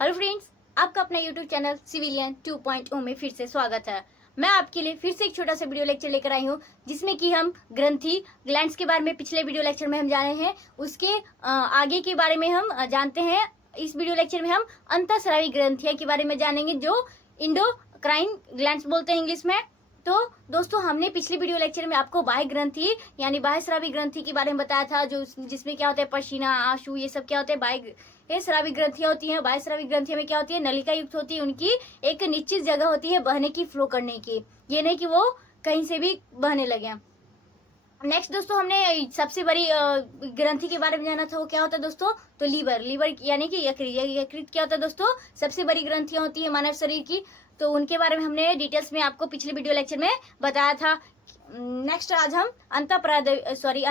Hello friends, आपका अपना YouTube channel civilian 2.0 में फिर से स्वागत है। मैं आपके लिए फिर से एक छोटा सा वीडियो लेक्चर लेकर आई हूँ, जिसमें कि हम ग्रंथि ग्लैंड्स के बारे में पिछले वीडियो लेक्चर में हम जाने हैं, उसके आगे के बारे में हम जानते हैं। इस वीडियो लेक्चर में हम अंतःस्रावी ग्रंथियां के बारे में जानेंगे, जो इंडोक्राइन ग्लैंड्स बोलते हैं इंग्लिश में। तो दोस्तों, हमने पिछले वीडियो लेक्चर में आपको बाह्य ग्रंथि यानी बाह्य स्रावी ग्रंथि के बारे में बताया था, जो जिसमें क्या होता है, पसीना, आंसू, ये सब क्या होते हैं, बाह्य स्रावी ग्रंथियां होती हैं। बाह्य स्रावी ग्रंथियों में क्या होती है, नलिका युक्त होती है, उनकी एक निश्चित जगह होती है बहने की, फ्लो करने की, ये नहीं कि वो कहीं से भी बहने लगे। नेक्स्ट दोस्तों, हमने सबसे बड़ी ग्रंथि के बारे में जाना था, वो क्या होता है दोस्तों, तो लीवर यानी कि यकृत क्या होता है दोस्तों, सबसे बड़ी ग्रंथियां होती है मानव शरीर की। तो उनके बारे में हमने डिटेल्स में आपको पिछले वीडियो लेक्चर में बताया था। नेक्स्ट आज हम अंतःस्रावी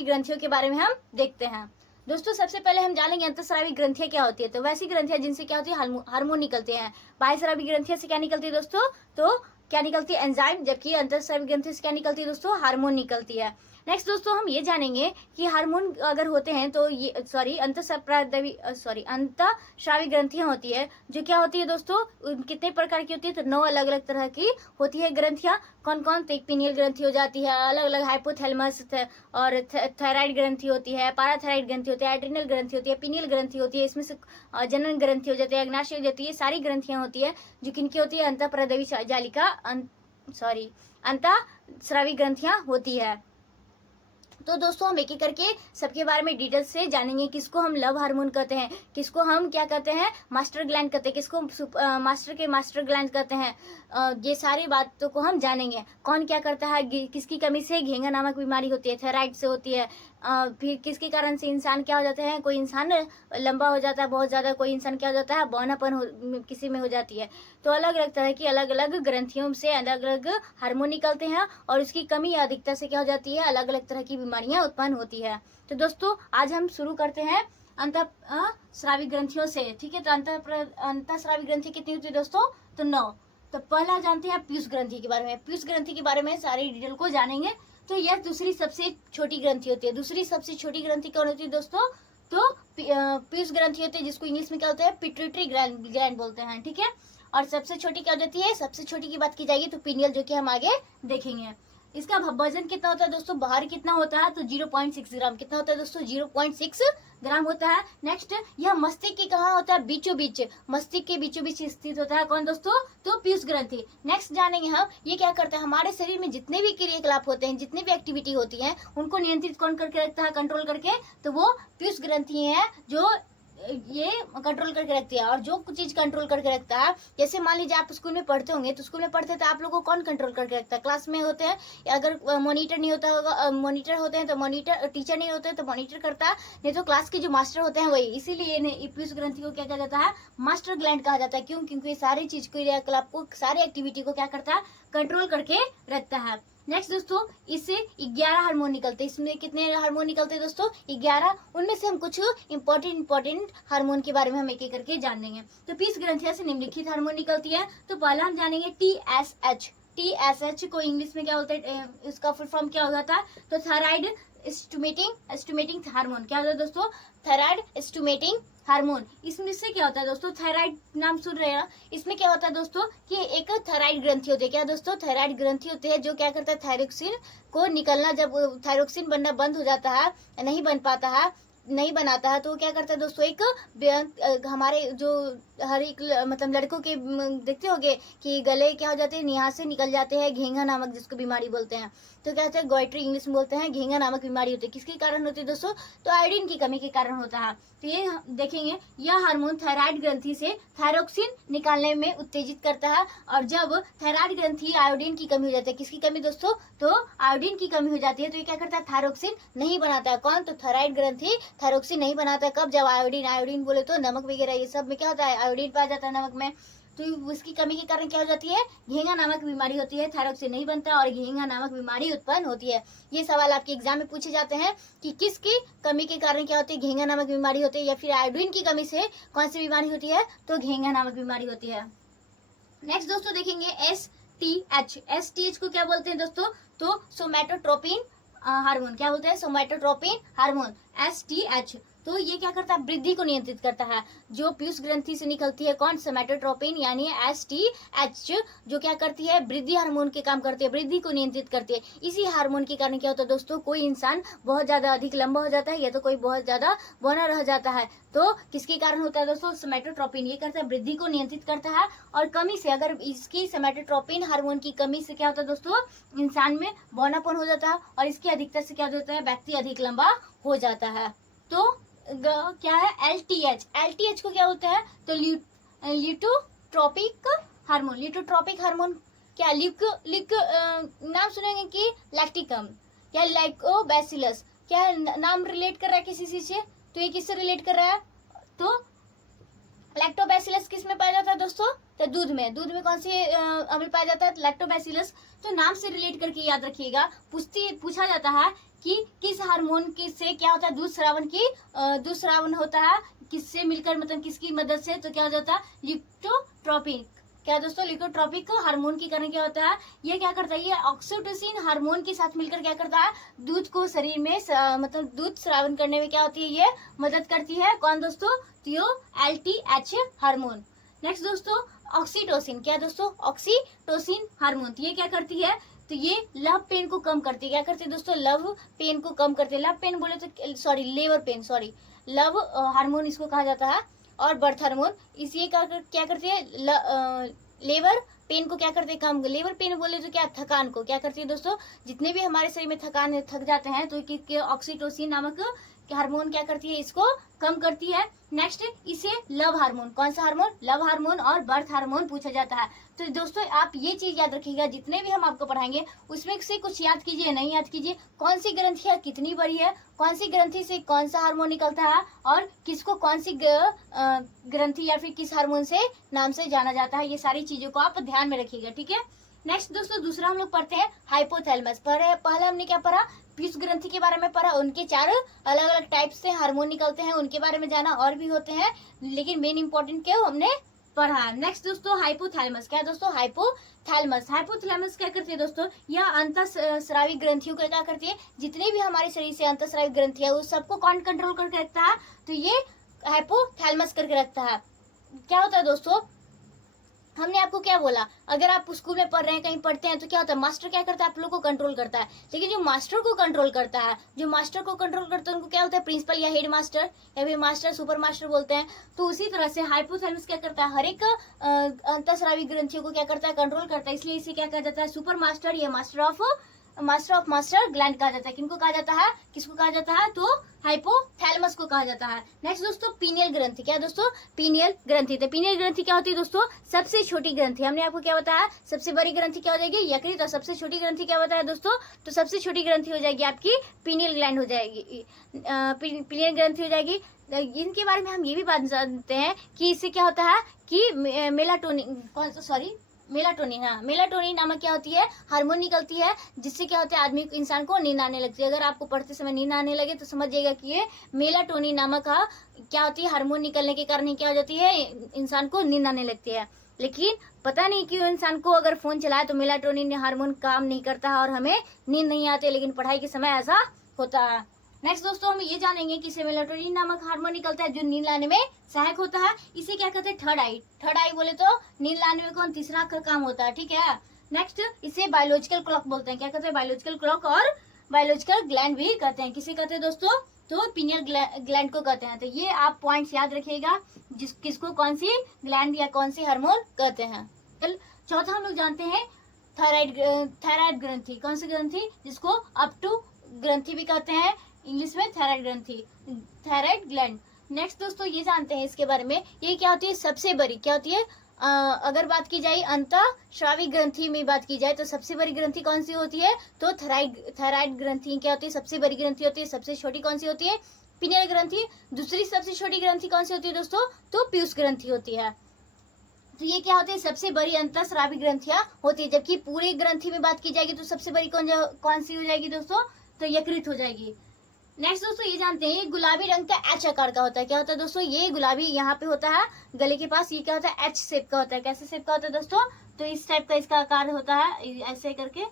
ग्रंथियों के बारे में हम देखते हैं। दोस्तों, सबसे पहले हम जानेंगे अंतःस्रावी ग्रंथियां क्या होती है। तो वैसी ग्रंथियां जिनसे क्या होती है, हार्मोन निकलते हैं। बाह्य स्रावी ग्रंथियों से क्या निकलती है दोस्तों, तो क्या निकलती है, एंजाइम, जबकि अंतःस्रावी ग्रंथि से क्या निकलती है दोस्तों, हार्मोन निकलती है। नेक्स्ट दोस्तों, हम ये जानेंगे कि हार्मोन अगर होते हैं तो ये अंतःस्रावी ग्रंथियां होती है, जो क्या होती है दोस्तों, कितने प्रकार की होती है, तो 9 अलग अलग तरह की होती है ग्रंथियां। कौन कौन, तो एक पिनियल ग्रंथि हो जाती है, अलग अलग हाइपोथैलेमस और थायराइड ग्रंथि होती है, पाराथायराइड ग्रंथि होती है, एड्रिनल ग्रंथि होती है, पिनियल ग्रंथि होती है, इसमें से जनन ग्रंथि हो जाती है, अग्नाशय हो जाती है, सारी ग्रंथियां होती है जो किनकी होती है, अंतःप्रदवी जालिका अंतःस्रावी ग्रंथियां होती है। तो दोस्तों, हम एक एक करके सबके बारे में डिटेल्स से जानेंगे। किसको हम लव हार्मोन कहते हैं, किसको हम क्या कहते हैं, मास्टर ग्लैंड कहते हैं, किसको मास्टर ग्लैंड कहते हैं, ये सारी बातों को हम जानेंगे। कौन क्या करता है, किसकी कमी से घेंगा नामक बीमारी होती है, थायराइड से होती है, फिर किसके कारण से इंसान क्या हो जाते हैं, कोई इंसान लंबा हो जाता है बहुत ज्यादा, कोई इंसान क्या हो जाता है, बौनापन किसी में हो जाती है। तो अलग अलग तरह की अलग अलग ग्रंथियों से अलग अलग हार्मोन निकलते हैं, और उसकी कमी या अधिकता से क्या हो जाती है, अलग अलग तरह की बीमारियां उत्पन्न होती है। तो दोस्तों, आज हम शुरू करते हैं अंतःस्रावी ग्रंथियों से, ठीक है। तो अंतःस्रावी ग्रंथि कितनी होती है दोस्तों, तो 9। तो पहला जानते हैं पीयूष ग्रंथि के बारे में। पीयूष ग्रंथि के बारे में सारी डिटेल को जानेंगे। तो यह दूसरी सबसे छोटी ग्रंथि होती है। दूसरी सबसे छोटी ग्रंथि कौन होती है दोस्तों, तो पीयूष ग्रंथि होती है, जिसको इंग्लिश में क्या होता है, पिट्यूटरी ग्लैंड बोलते हैं, ठीक है। और सबसे छोटी क्या हो जाती है, सबसे छोटी की बात की जाएगी तो पीनियल, जो कि हम आगे देखेंगे। इसका वजन कितना होता है दोस्तों, बाहर कितना होता है, तो 0.6 ग्राम। कितना होता है दोस्तों, 0.6 ग्राम होता है। नेक्स्ट, यह मस्तिष्क के कहाँ होता है, बीचों बीच, मस्तिष्क के बीचों बीच स्थित होता है। कौन दोस्तों, तो पीयूष ग्रंथि। नेक्स्ट जानेंगे हम, ये क्या करता है, हमारे शरीर में जितने भी क्रियाकलाप होते हैं, जितने भी एक्टिविटी होती है, उनको नियंत्रित कौन करके रखता है, कंट्रोल करके, तो वो पीयूष ग्रंथि है, जो ये कंट्रोल करके रखती है। और जो कुछ चीज कंट्रोल करके रखता है, जैसे मान लीजिए आप स्कूल में पढ़ते होंगे, तो स्कूल में पढ़ते तो आप लोगों को कौन कंट्रोल करके रखता है, क्लास में होते हैं, अगर मॉनिटर नहीं होता होगा, मॉनिटर होते हैं तो मॉनिटर, टीचर नहीं होते हैं तो मॉनिटर करता है, नहीं तो क्लास के जो मास्टर होते हैं वही। इसीलिए पीयूष ग्रंथि को क्या कहा जाता है, मास्टर ग्लैंड कहा जाता है। क्यों, क्योंकि सारी चीज को, क्रियाकलाप को, सारी एक्टिविटी को क्या करता है, कंट्रोल करके रखता है। नेक्स्ट दोस्तों, इससे 11 हार्मोन निकलते हैं। इसमें कितने हार्मोन निकलते हैं दोस्तों, 11। उनमें से हम कुछ इंपॉर्टेंट हार्मोन के बारे में हम एक एक करके जान लेंगे। तो पीयूष ग्रंथियों से निम्नलिखित हार्मोन निकलती है। तो पहला हम जानेंगे TSH। TSH को इंग्लिश में क्या होता है, इसका फुल फॉर्म क्या होता है, तो थायराइड स्टिमुलेटिंग हार्मोन। क्या होता है दोस्तों, थायराइड स्टिमुलेटिंग हार्मोन। इसमें से क्या होता है दोस्तों, थायराइड नाम सुन रहे हैं, इसमें क्या होता है दोस्तों, कि एक थायराइड ग्रंथि होती है। क्या दोस्तों, थायराइड ग्रंथि होती है, जो क्या करता है, थायरोक्सिन को निकलना, जब थायरोक्सिन बनना बंद हो जाता है, नहीं बनाता है, तो क्या करता है दोस्तों, एक हमारे जो हर एक मतलब लड़कों के देखते होंगे कि गले क्या हो जाते हैं, यहाँ से निकल जाते हैं, घेंगा नामक जिसको बीमारी बोलते हैं। तो क्या होता है, गोइट्री इंग्लिश में बोलते हैं, घेंगा नामक बीमारी होती है। किसके कारण होती है दोस्तों, तो आयोडीन की कमी के कारण होता है। तो ये देखेंगे, यह हार्मोन थायराइड ग्रंथि से थायरोक्सिन निकालने में उत्तेजित करता है। और जब थायराइड ग्रंथि आयोडीन की कमी हो जाती है, किसकी कमी दोस्तों, तो आयोडीन की कमी हो जाती है, तो ये क्या करता है, थायरोक्सिन नहीं बनाता है। कौन, तो थायराइड ग्रंथि थायरोक्सिन नहीं बनाता है। कब, जब आयोडीन बोले तो नमक वगैरह ये सब में क्या होता है, आयोडीन पाया जाता है नमक में। तो उसकी कमी के कारण क्या हो जाती है, घेंगा नामक बीमारी होती है, थायरोक्सिन नहीं बनता और घेंगा नामक बीमारी उत्पन्न होती है। ये सवाल आपके एग्जाम में पूछे जाते हैं कि किसकी कमी के कारण क्या होती है, घेंगा नामक बीमारी होती है, या फिर आयोडीन की कमी से कौन सी बीमारी होती है, तो घेंगा नामक बीमारी होती है। नेक्स्ट दोस्तों देखेंगे STH। STH को क्या बोलते हैं दोस्तों, तो सोमैटोट्रोपिन हार्मोन। क्या बोलते हैं, सोमैटोट्रोपिन हार्मोन, STH। तो ये क्या करता है, वृद्धि को नियंत्रित करता है। जो पीयूष ग्रंथि से निकलती है कौन, सोमैटोट्रोपिन यानी STH, जो क्या करती है, वृद्धि हार्मोन के काम करती है, वृद्धि को नियंत्रित करती है। इसी हार्मोन के कारण क्या होता है दोस्तों, कोई इंसान बहुत ज्यादा अधिक लंबा हो जाता है या तो कोई बहुत ज्यादा बौना रह जाता है। तो किसके कारण होता है दोस्तों, सोमैटोट्रोपिन, ये करता है वृद्धि को नियंत्रित करता है। और कमी से, अगर इसकी सोमैटोट्रोपिन हार्मोन की कमी से क्या होता है दोस्तों, इंसान में बौनापन हो जाता है, और इसकी अधिकता से क्या होता है, व्यक्ति अधिक लंबा हो जाता है। तो क्या है, LTH को क्या होता है, तो ल्यूकोट्रोपिक हार्मोन। ल्यूकोट्रोपिक हार्मोन क्या, नाम सुनेंगे कि लैक्टिकम या लैक्टोबैसिलस, क्या नाम रिलेट कर रहा है किसी चीज से, तो ये किससे रिलेट कर रहा है, तो लैक्टोबैसिलस किस में पाया जाता है दोस्तों, तो दूध में कौन सी अम्ल पाया जाता है, लैक्टोबैसिलस। तो नाम से रिलेट करके याद रखिएगा, पूछा जाता है कि किस हार्मोन से क्या होता है, दूध स्रावन होता है, किससे मिलकर, मतलब किसकी मदद से, तो क्या हो जाता है, ल्यूकोट्रोपिन। क्या दोस्तों, ल्यूकोट्रोपिक हार्मोन के कारण क्या होता है, ये क्या करता है, ये ऑक्सीटोसिन हार्मोन के साथ मिलकर क्या करता है, दूध को शरीर में मतलब दूध स्रावन करने में क्या होती है, ये मदद करती है। कौन दोस्तों, तो LTH हार्मोन। नेक्स्ट दोस्तों, ऑक्सीटोसिन, क्या दोस्तों, ऑक्सीटोसिन हार्मोन, तो ये क्या करती है, तो ये लव पेन को कम करती है। क्या करती है दोस्तों, लव पेन को कम करती है। लव पेन बोले तो sorry, labour pain, sorry, love hormone इसको कहा जाता है। और बर्थ हार्मोन, इसी क्या करती है, लेबर पेन को क्या करते हैं, कम। लेबर पेन बोले तो क्या, थकान को क्या करती है दोस्तों, जितने भी हमारे शरीर में थक जाते हैं, तो ऑक्सीटोसिन नामक हार्मोन क्या करती है, इसको कम करती है। नेक्स्ट, इसे लव हार्मोन, कौन सा हार्मोन, लव हार्मोन और बर्थ हार्मोन पूछा जाता है। तो दोस्तों आप ये चीज याद रखिएगा, जितने भी हम आपको पढ़ाएंगे उसमें से कुछ याद कीजिए, नहीं याद कीजिए, कौन सी ग्रंथियां कितनी बड़ी है, कौन सी ग्रंथि से कौन सा हार्मोन निकलता है, और किसको कौन सी ग्रंथि या फिर किस हार्मोन से नाम से जाना जाता है, ये सारी चीजों को आप ध्यान में रखिएगा, ठीक है। नेक्स्ट दोस्तों, दूसरा हम लोग पढ़ते हैं हाइपोथैलेमस। पहले हमने क्या पढ़ा, पीयूष ग्रंथि के बारे में पढ़ा, उनके 4 अलग अलग टाइप से हार्मोन निकलते हैं, उनके बारे में जाना, और भी होते हैं, लेकिन मेन इंपॉर्टेंट क्या हमने पढ़ा। नेक्स्ट दोस्तों, हाइपोथैलेमस, क्या दोस्तों, हाइपोथैलेमस क्या करती है दोस्तों, यह अंतःस्रावी ग्रंथियों को क्या करती है, जितने भी हमारे शरीर से अंतःस्रावी ग्रंथि है उस सबको कौन कंट्रोल करके रखता है, तो ये हाइपोथैलेमस करके रखता है। क्या होता है दोस्तों, हमने आपको क्या बोला, अगर आप स्कूल में पढ़ रहे हैं, कहीं पढ़ते हैं, तो क्या होता है, मास्टर क्या करता है, आप लोग को कंट्रोल करता है। लेकिन जो मास्टर को कंट्रोल करता है उनको क्या होता है, प्रिंसिपल या हेड मास्टर या फिर मास्टर, सुपर मास्टर बोलते हैं। तो उसी तरह से हाइपोथैलेमस क्या करता है, हर एक अंतःस्रावी ग्रंथियों को क्या करता है, कंट्रोल करता है। इसलिए इसे क्या कहा जाता है, सुपर मास्टर या मास्टर ऑफ मास्टर ग्लैंड कहा जाता है। किनको कहा जाता है, किसको कहा जाता है, तो हाइपोथैलेमस को कहा जाता है। नेक्स्ट दोस्तों, पीनियल ग्रंथि, क्या दोस्तों, पीनियल ग्रंथि। तो पीनियल ग्रंथि क्या होती है दोस्तों, सबसे छोटी ग्रंथि। हमने आपको क्या बताया, सबसे बड़ी ग्रंथि क्या हो जाएगी, यकृत, और सबसे छोटी ग्रंथि क्या बताया दोस्तों, तो सबसे छोटी ग्रंथि हो जाएगी आपकी पीनियल ग्लैंड हो जाएगी, पीनियल ग्रंथि हो जाएगी। इनके बारे में हम ये भी बात जानते हैं कि इससे क्या होता है कि मेलाटोनिन नामक क्या होती है, हार्मोन निकलती है, जिससे क्या होता है, आदमी इंसान को नींद आने लगती है। अगर आपको पढ़ते समय नींद आने लगे तो समझिएगा कि ये मेलाटोनिन नामक क्या होती है, हार्मोन निकलने के कारण क्या हो जाती है, इंसान को नींद आने लगती है। लेकिन पता नहीं क्यों इंसान को अगर फोन चलाए तो मेलाटोनिन हार्मोन काम नहीं करता है और हमें नींद नहीं आती, लेकिन पढ़ाई के समय ऐसा होता है। नेक्स्ट दोस्तों, हम ये जानेंगे कि मेलाटोनिन नामक हार्मोन निकलता है जो नींद लाने में सहायक होता है। इसे क्या कहते हैं, थर्ड आई बोले तो नींद लाने में कौन, तीसरा का काम होता है, ठीक है। नेक्स्ट, इसे बायोलॉजिकल क्लॉक बोलते हैं। क्या कहते हैं, बायोलॉजिकल क्लॉक और बायोलॉजिकल ग्लैंड भी कहते हैं। किसे कहते हैं दोस्तों, तो पीनियल ग्लैंड को कहते हैं। तो ये आप पॉइंट्स याद रखिएगा, किसको कौन सी ग्लैंड या कौन सी हार्मोन कहते हैं। चौथा हम लोग जानते हैं थायराइड ग्रंथि। कौन सी ग्रंथि, जिसको अप टू ग्रंथि भी कहते हैं, इंग्लिश में थायराइड ग्रंथि, थायराइड ग्लैंड। नेक्स्ट दोस्तों, ये जानते हैं इसके बारे में, ये क्या होती है, सबसे बड़ी क्या होती है, अगर बात की जाए अंतःस्रावी ग्रंथि में बात की जाए तो सबसे बड़ी ग्रंथि कौन सी होती है, तो थायराइड ग्रंथि क्या होती है, सबसे बड़ी ग्रंथि होती है। सबसे छोटी कौन सी होती है, पीनियल ग्रंथि। दूसरी सबसे छोटी ग्रंथि कौन सी होती है दोस्तों, तो पीयूष ग्रंथि होती है। तो ये क्या होती है, सबसे बड़ी अंतःस्रावी ग्रंथियां होती है। जबकि पूरी ग्रंथि में बात की जाएगी तो सबसे बड़ी कौन सी हो जाएगी दोस्तों, तो यकृत हो जाएगी। नेक्स्ट दोस्तों, ये जानते हैं, ये गुलाबी रंग का एच आकार का होता है। क्या होता है दोस्तों, ये गुलाबी यहाँ पे होता है गले के पास, ये क्या होता है, एच शेप का होता है। कैसे शेप का होता है दोस्तों, तो इस टाइप का इसका आकार होता है, ऐसे करके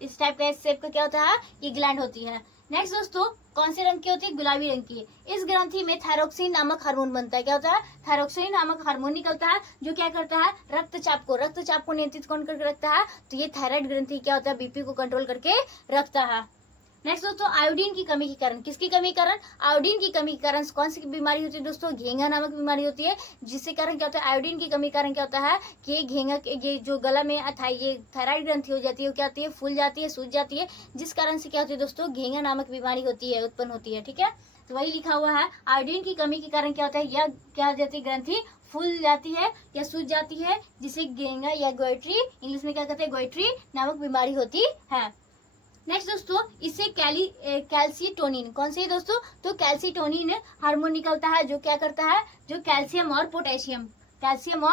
इस टाइप का एच शेप का क्या होता है, ये ग्लैंड होती है। नेक्स्ट दोस्तों, कौन से रंग की होती है? गुलाबी रंग की। इस ग्रंथि में थायरोक्सिन नामक हार्मोन बनता है। क्या होता है? थायरोक्सिन नामक हार्मोन निकलता है जो क्या करता है? रक्तचाप को नियंत्रित कौन करके रखता है? तो ये थायराइड ग्रंथि क्या होता है? बीपी को कंट्रोल करके रखता है। नेक्स्ट दोस्तों, आयोडीन की कमी के कारण, किसकी कमी के कारण? आयोडीन की कमी के कारण कौन सी बीमारी होती है दोस्तों? घेंगा नामक बीमारी होती है, जिसके कारण क्या होता है? आयोडीन की कमी के कारण क्या होता है कि घेंगा ये जो गला में ये थायराइड ग्रंथि हो जाती है, वो क्या होती है? फूल जाती है, सूज जाती है, जिस कारण से क्या होती है दोस्तों? घेंगा नामक बीमारी होती है, उत्पन्न होती है। ठीक है, तो वही लिखा हुआ है, आयोडीन की कमी के कारण क्या होता है? यह क्या हो जाती है? ग्रंथि फूल जाती है या सूज जाती है, जिसे घेंगा या गोइट्री, इंग्लिश में क्या कहते हैं? गोइट्री नामक बीमारी होती है। नेक्स्ट दोस्तों, इससे कैल्सीटोनिन, कौन सी दोस्तों? तो कैल्सीटोनिन हार्मोन निकलता है जो क्या करता है? जो कैल्शियम और पोटेशियम का कैल्शियम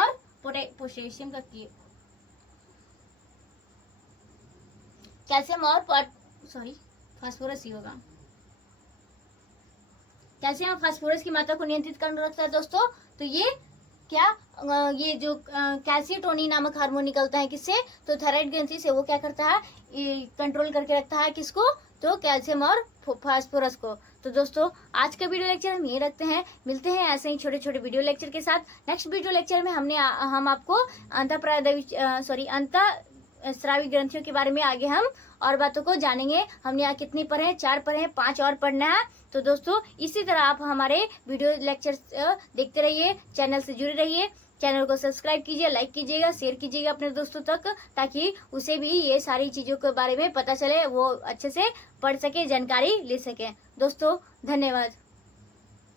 और फास्फोरस ही होगा। कैल्शियम और फास्फोरस की मात्रा को नियंत्रित कर रखता है दोस्तों। तो ये ये जो कैल्सीटोनिन नामक हार्मोन निकलता है किससे? तो थायराइड ग्रंथि से। वो क्या करता है? कंट्रोल करके रखता है किसको? तो कैल्शियम और फास्फोरस को। तो दोस्तों, आज का वीडियो लेक्चर हम यही रखते हैं। मिलते हैं ऐसे ही छोटे छोटे वीडियो लेक्चर के साथ। नेक्स्ट वीडियो लेक्चर में हम आपको अंतःस्रावी ग्रंथियों के बारे में आगे हम और बातों को जानेंगे। हमने यहाँ कितनी पढ़े? 4 पढ़े, 5 और पढ़ना है। तो दोस्तों, इसी तरह आप हमारे वीडियो लेक्चर देखते रहिए, चैनल से जुड़े रहिए। चैनल को सब्सक्राइब कीजिए, लाइक कीजिएगा, शेयर कीजिएगा अपने दोस्तों तक, ताकि उसे भी ये सारी चीजों के बारे में पता चले, वो अच्छे से पढ़ सके, जानकारी ले सके। दोस्तों, धन्यवाद।